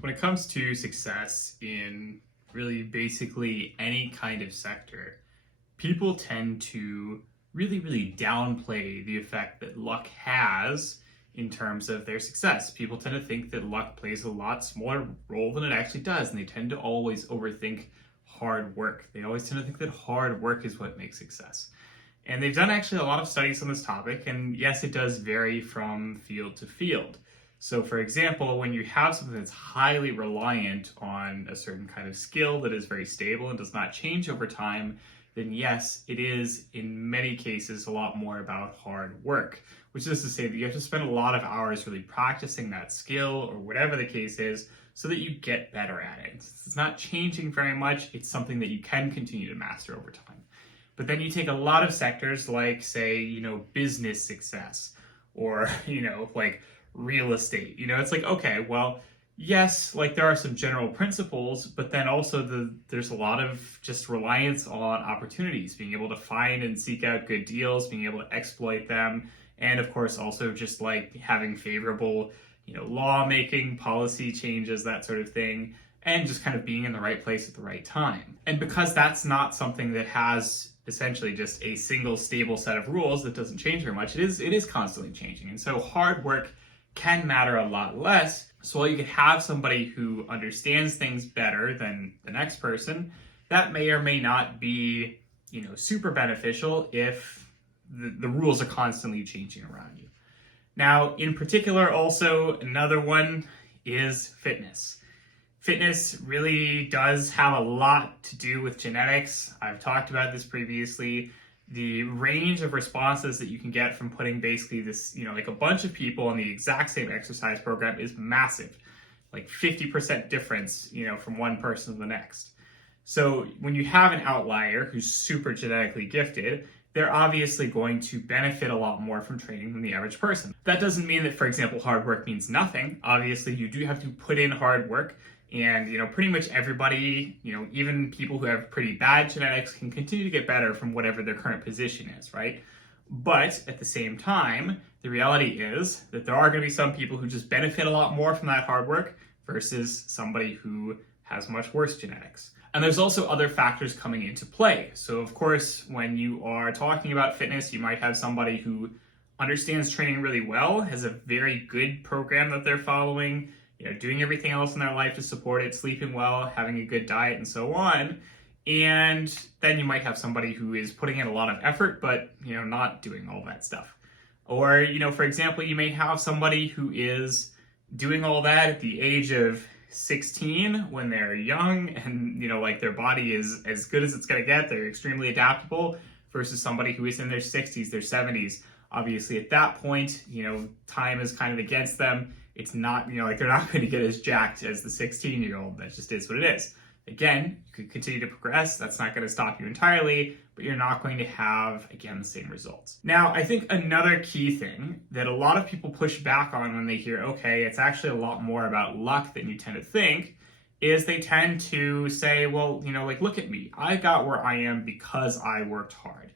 When it comes to success in really basically any kind of sector, people tend to really downplay the effect that luck has in terms of their success. People tend to think that luck plays a lot smaller role than it actually does, and they tend to always overthink hard work. They always tend to think that hard work is what makes success. And they've done actually a lot of studies on this topic, and yes, it does vary from field to field. So for example, when you have something that's highly reliant on a certain kind of skill that is very stable and does not change over time, then yes, it is in many cases a lot more about hard work, which is to say that you have to spend a lot of hours really practicing that skill or whatever the case is so that you get better at it. It's not changing very much, it's something that you can continue to master over time. But then you take a lot of sectors like, say, business success or, like real estate. It's like, okay, well, yes, like there are some general principles, but then also there's a lot of just reliance on opportunities, being able to find and seek out good deals, being able to exploit them, and of course also just like having favorable, lawmaking, policy changes, that sort of thing, and just kind of being in the right place at the right time. And because that's not something that has essentially just a single stable set of rules that doesn't change very much, it is constantly changing. And so hard work can matter a lot less. So while you could have somebody who understands things better than the next person, that may or may not be, super beneficial if the rules are constantly changing around you. Now, in particular, also another one is fitness. Fitness really does have a lot to do with genetics. I've talked about this previously. The range of responses that you can get from putting basically this, like a bunch of people on the exact same exercise program is massive. Like 50% difference, from one person to the next. So when you have an outlier who's super genetically gifted, they're obviously going to benefit a lot more from training than the average person. That doesn't mean that, for example, hard work means nothing. Obviously, you do have to put in hard work. And, pretty much everybody, even people who have pretty bad genetics can continue to get better from whatever their current position is, right? But at the same time, the reality is that there are going to be some people who just benefit a lot more from that hard work versus somebody who has much worse genetics. And there's also other factors coming into play. So of course, when you are talking about fitness, you might have somebody who understands training really well, has a very good program that they're following, doing everything else in their life to support it, sleeping well, having a good diet, and so on. And then you might have somebody who is putting in a lot of effort, but, not doing all that stuff. Or, for example, you may have somebody who is doing all that at the age of 16 when they're young and, like their body is as good as it's going to get. They're extremely adaptable versus somebody who is in their 60s, their 70s. Obviously, at that point, time is kind of against them. It's not, like they're not going to get as jacked as the 16-year-old. That just is what it is. Again, you could continue to progress. That's not going to stop you entirely, but you're not going to have, again, the same results. Now, I think another key thing that a lot of people push back on when they hear, okay, it's actually a lot more about luck than you tend to think, is they tend to say, well, like, look at me. I got where I am because I worked hard.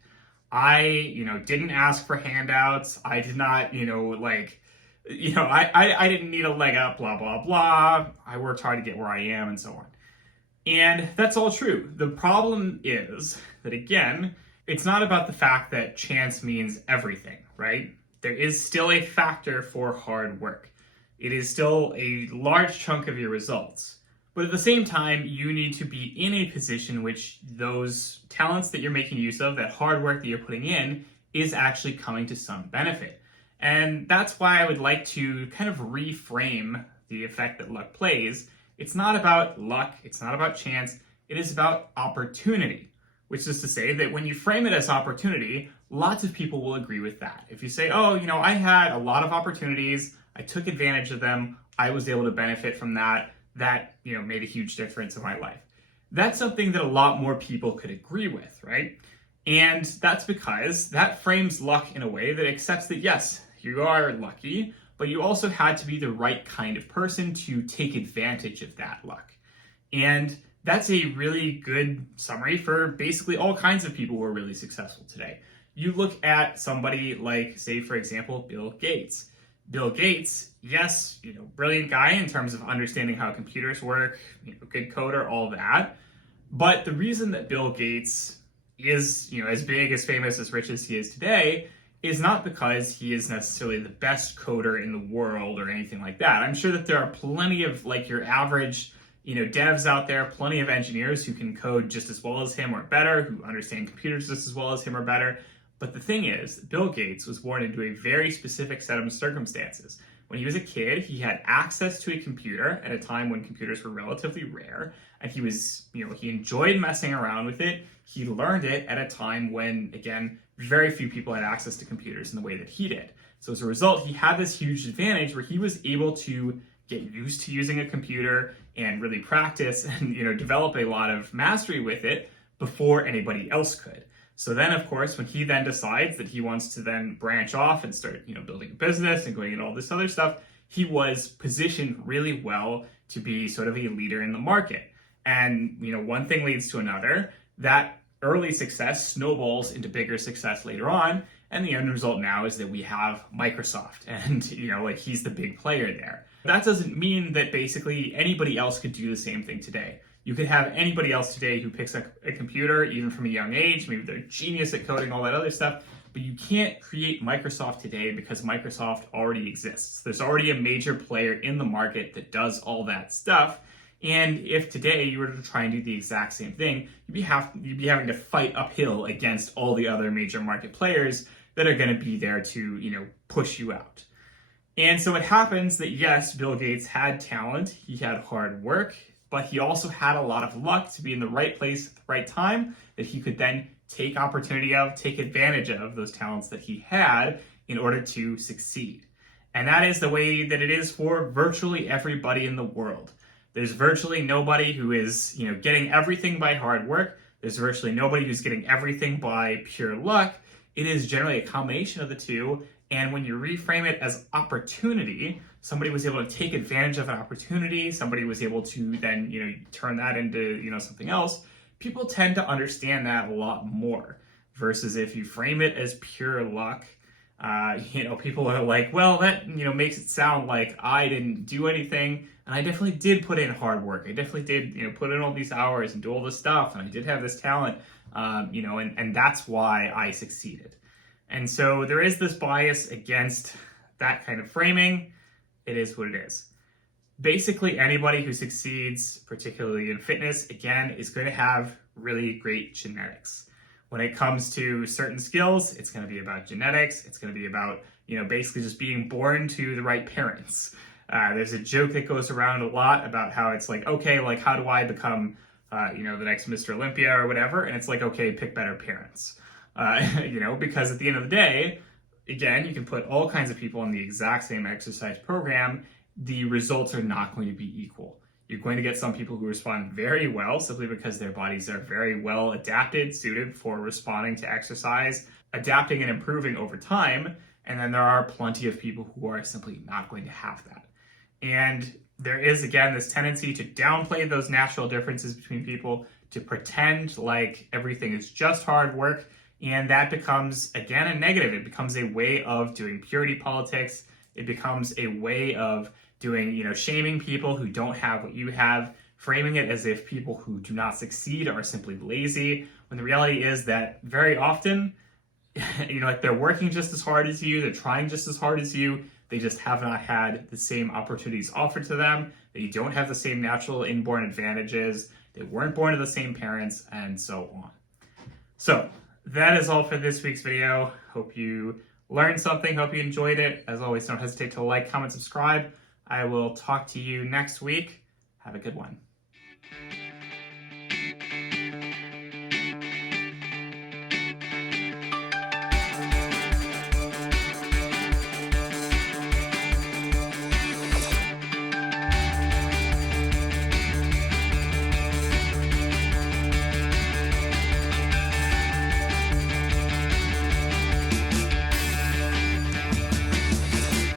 I, didn't ask for handouts. I did not, I didn't need a leg up, blah, blah, blah. I worked hard to get where I am and so on. And that's all true. The problem is that, again, it's not about the fact that chance means everything, right? There is still a factor for hard work. It is still a large chunk of your results. But at the same time, you need to be in a position which those talents that you're making use of, that hard work that you're putting in, is actually coming to some benefit. And that's why I would like to kind of reframe the effect that luck plays. It's not about luck, it's not about chance, it is about opportunity. Which is to say that when you frame it as opportunity, lots of people will agree with that. If you say, oh, I had a lot of opportunities, I took advantage of them, I was able to benefit from that, made a huge difference in my life. That's something that a lot more people could agree with, right? And that's because that frames luck in a way that accepts that, yes, you are lucky, but you also had to be the right kind of person to take advantage of that luck. And that's a really good summary for basically all kinds of people who are really successful today. You look at somebody like, say, for example, Bill Gates. Bill Gates, yes, brilliant guy in terms of understanding how computers work, good coder, all that. But the reason that Bill Gates is, as big, as famous, as rich as he is today is not because he is necessarily the best coder in the world or anything like that. I'm sure that there are plenty of like your average, devs out there, plenty of engineers who can code just as well as him or better, who understand computers just as well as him or better. But the thing is, Bill Gates was born into a very specific set of circumstances. When he was a kid, he had access to a computer at a time when computers were relatively rare, and he was, he enjoyed messing around with it. He learned it at a time when, again, very few people had access to computers in the way that he did. So as a result, he had this huge advantage where he was able to get used to using a computer and really practice and, develop a lot of mastery with it before anybody else could. So then, of course, when he then decides that he wants to then branch off and start, building a business and going into all this other stuff, he was positioned really well to be sort of a leader in the market. And, one thing leads to another. That early success snowballs into bigger success later on. And the end result now is that we have Microsoft and, he's the big player there. That doesn't mean that basically anybody else could do the same thing today. You could have anybody else today who picks up a computer, even from a young age, maybe they're a genius at coding, all that other stuff, but you can't create Microsoft today because Microsoft already exists. There's already a major player in the market that does all that stuff. And if today you were to try and do the exact same thing, you'd be having to fight uphill against all the other major market players that are going to be there to, push you out. And so it happens that, yes, Bill Gates had talent, he had hard work, but he also had a lot of luck to be in the right place at the right time that he could then take advantage of those talents that he had in order to succeed. And that is the way that it is for virtually everybody in the world. There's virtually nobody who is, getting everything by hard work. There's virtually nobody who's getting everything by pure luck. It is generally a combination of the two. And when you reframe it as opportunity, somebody was able to take advantage of an opportunity, somebody was able to then, turn that into, something else, people tend to understand that a lot more. Versus if you frame it as pure luck, people are like, well, that, makes it sound like I didn't do anything. And I definitely did put in hard work. I definitely did, put in all these hours and do all this stuff. And I did have this talent, and that's why I succeeded. And so there is this bias against that kind of framing. It is what it is. Basically, anybody who succeeds, particularly in fitness, again, is going to have really great genetics. When it comes to certain skills, it's going to be about genetics. It's going to be about, basically just being born to the right parents. There's a joke that goes around a lot about how it's like, okay, like how do I become, the next Mr. Olympia or whatever? And it's like, okay, pick better parents. Because at the end of the day, again, you can put all kinds of people in the exact same exercise program. The results are not going to be equal. You're going to get some people who respond very well simply because their bodies are very well adapted, suited for responding to exercise, adapting and improving over time. And then there are plenty of people who are simply not going to have that. And there is, again, this tendency to downplay those natural differences between people, to pretend like everything is just hard work. And that becomes, again, a negative. It becomes a way of doing purity politics. It becomes a way of doing, shaming people who don't have what you have, framing it as if people who do not succeed are simply lazy, when the reality is that very often, they're working just as hard as you, they're trying just as hard as you, they just have not had the same opportunities offered to them, they don't have the same natural inborn advantages, they weren't born to the same parents, and so on. So, that is all for this week's video. Hope you learned something, hope you enjoyed it. As always, don't hesitate to like, comment, subscribe. I will talk to you next week. Have a good one.